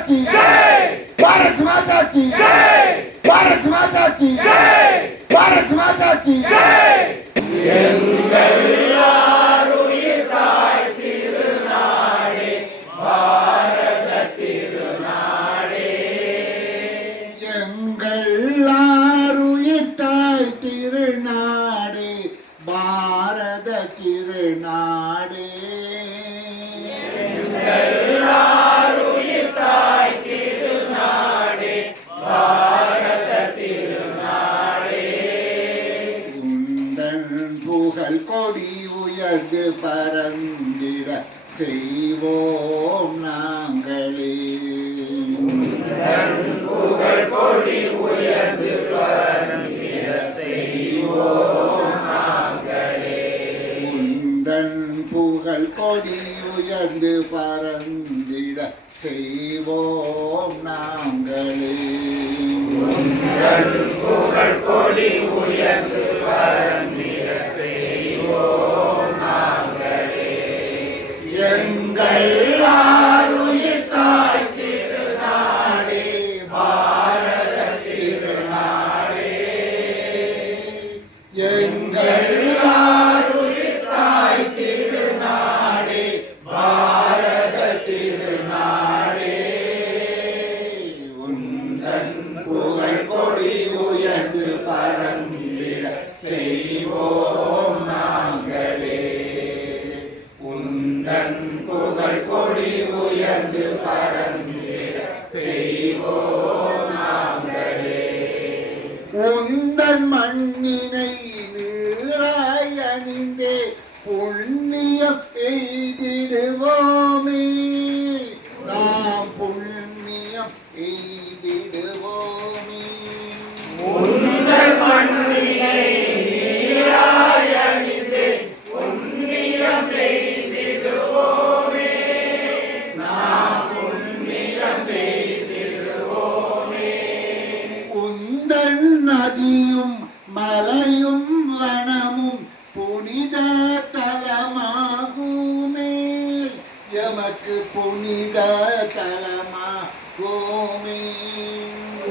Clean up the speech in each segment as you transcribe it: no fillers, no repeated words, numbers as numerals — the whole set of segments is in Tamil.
की भारत माता की भारत माता की भारत माता की பாரத திருநாடே புகழ் கொடி உயர்ந்து பரந்திட செய்வோம் நாங்களே புகழ் கொடி உயர்ந்து பரந்திட செய்வோம் நாங்களே உந்தன் புகழ் கொடி உயர்ந்து பரந்திட செய்வோம் நாங்களே உந்தன் புகழ் கொடி உயர்ந்து பரந்திட செய்வோம் நாங்களே எங்கள் ஆருயிர் தாய் திருநாடே பாரத திருநாடே எங்கள் ஆருயிர் தாய் திருநாடே பாரத திருநாடே உந்தன் புகழ் கொடி உயர்ந்து பரந்திட செய்வோம் நாங்களே உந்தன் புகழ் கொடி உயர்ந்து பரந்திட செய்வோம் நாங்களே உந்தன் மண்ணினை நீராய் அணிந்தே புண்ணியம் எய்திடுவோமே நாம் புண்ணியம் எய்திடுவோமே உந்தன் மண்ணினை நீராய் அணிந்தே புண்ணியம் எய்திடுவோமே நாம் புண்ணியம் எய்திடுவோமே உந்தன் நதியும் மலையும் வனமும் புனித தலமாகுமே எமக்கு புனித தலமாகுமே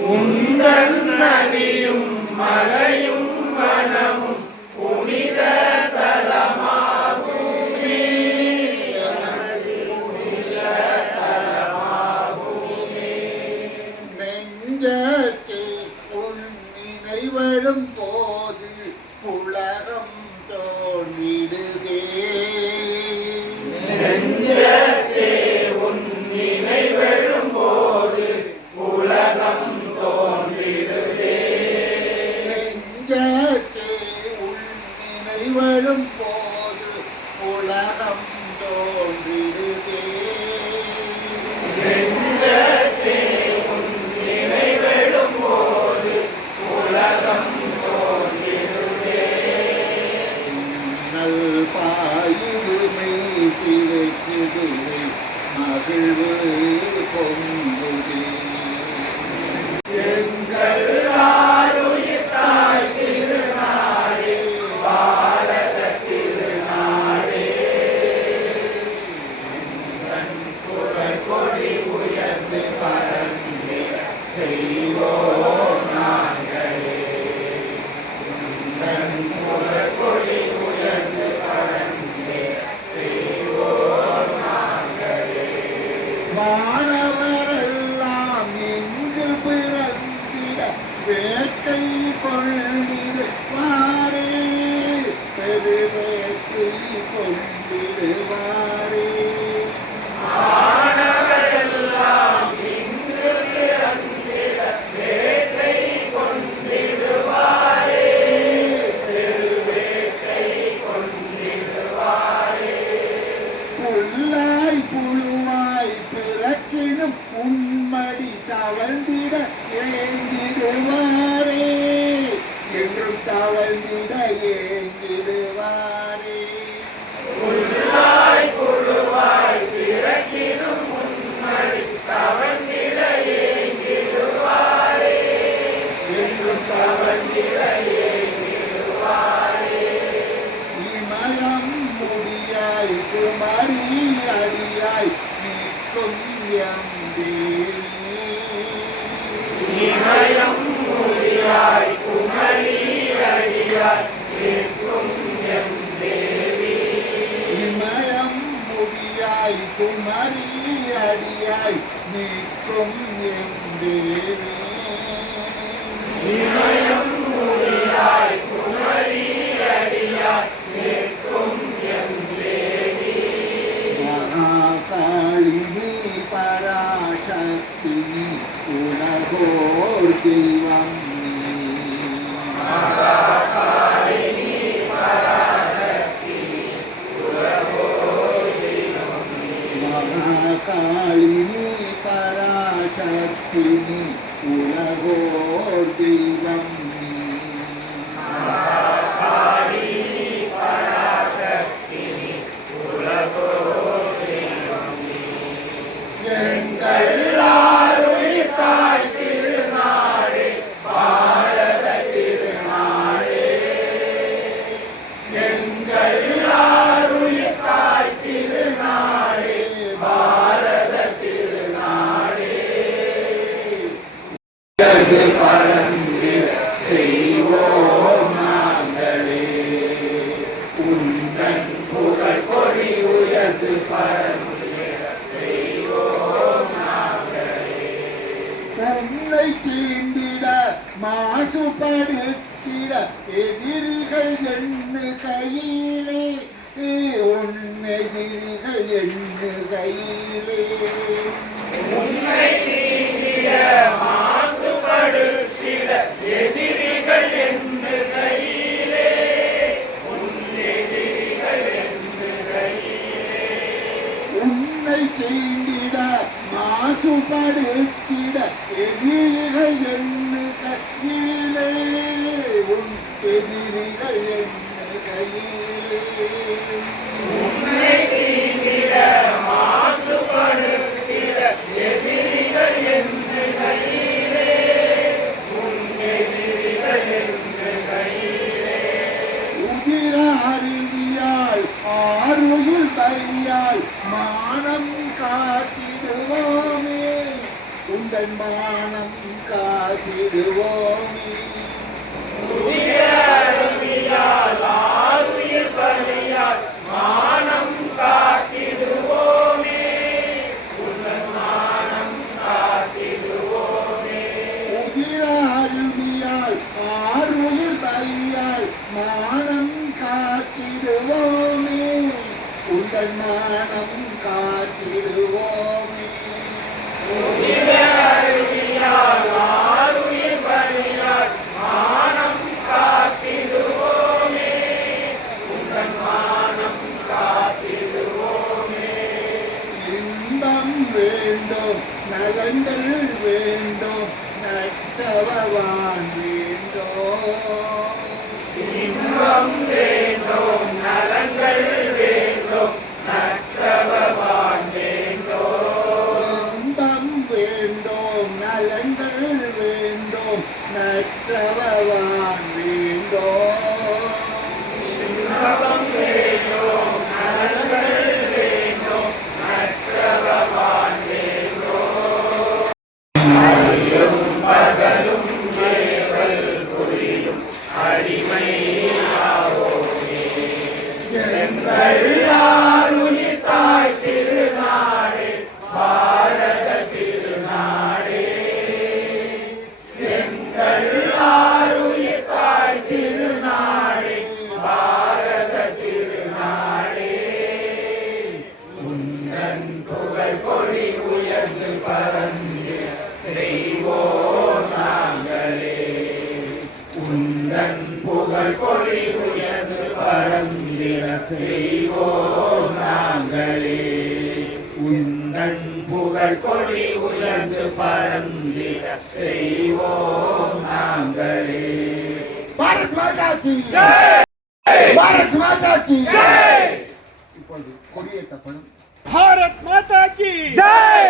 உந்தன் நதியும் மலையும் வனமும் புனித தலமாகுமே எமக்கு புனித தலமாகுமே நெஞ்சத்தே உன் நினைவழும் போது உலகம் தோன்றிடுதே நெஞ்சத்தே உன் நினைவழும் இமயம் முடியாய் குமரி அடியாய் நிற்கும் எம் தேவி. இமயம் முடியாய் குமரி அடியாய் நிற்கும் எம் தேவி. இமயம் முடியாய் குமரி அடியாய் நிற்கும் எம் தேவி. மகாகாளினி பராசக்தி உலகோர் தெய்வம் நீ. மகாகாளினி பராசக்தி உலகோர் தெய்வம் நீ. மகாகாளினி பராசக்தி உலகோர் தெய்வம் நீ. மகாகாளினி பராசக்தி உலகோர் தெய்வம் நீ. எங்கள் ஆருயிர் தாய் திருநாடே பாரத திருநாடே. எங்கள் ஆருயிர் தாய் திருநாடே பாரத திருநாடே. பரந்திர செய்வோம் நாங்களே உந்தன் புகழ் கொடி உயர்ந்து பரந்திர செய்வோம் நாங்களே. உன்னை தீண்டிட மாசுபடுத்திட எதிரிகள் எண்ணு கையிலே. உன் எதிரிகள் எண்ணு கையிலே. உன்னை தீண்டிட மாசுபடுத்திட எதிரிகள் எண்ணு கையிலே. உன் எதிரிகள் எண்ணு கையிலே. உன்னை தீண்டிட மாசுபடுத்திட எதிரிகள் எண்ணு கையிலே. உன் எதிரிகள் எண்ணு கையிலே. உன்னை தீண்டிட மாசுபடுத்திட எதிரிகள் எண்ணு கையிலே. உன் எதிரிகள் எண்ணு கையிலே. உதிர அருவியால் ஆறுயில் பையால் மானம் காத்திடுவோமே. உங்கள் மானம் காத்திடுவோமே. உதிர அருவியால் ஆறுயில் பையால் மானம் காத்திடுவோமே. உங்கள் மானம் காத்திடுவோமே. உதிர அருவியால் ஆறுயில் பையால் மானம் காத்திடுவோமே. உங்கள் மானம் காத்திடுவோமே. உதிர அருவியால் ஆறுயில் பையால் மானம் காத்திடுவோமே. உங்கள் மானம் காத்திடுவோமே. இன்பம் வேண்டும் நலங்கள் வேண்டும் நற்றவவான் வேண்டும். இன்பம் வேண்டும் நலங்கள் வேண்டும் நற்றவவான் வேண்டும். இன்பம் வேண்டும் நலங்கள் வேண்டும் நற்றவவான் வேண்டும். இன்பம் வேண்டும் நலங்கள் வேண்டும் நற்றவவான் வேண்டும். அரியும் பகலும் ஏவல் புரியும் அடிமை ஆவோமே. எங்கள் ஆருயிர் தாய் திருநாடே பாரத திருநாடே. எங்கள் ஆருயிர் தாய் திருநாடே பாரத திருநாடே. உந்தன் புகழ் கொடி உயர்ந்து பறந்து செய்வோம் நாங்களே. உந்தன் புகழ் கொடி உயர்ந்து பறந்திட செய்வோம் நாங்களே. உந்தன் புகழ் கொடி உயர்ந்து பறந்திட செய்வோம் நாங்களே. பாரத் மாதா கி ஜெய். பாரத் மாதா கி ஜெய். இப்பொழுது கொடியேற்றப்படும். भारत माता की जय।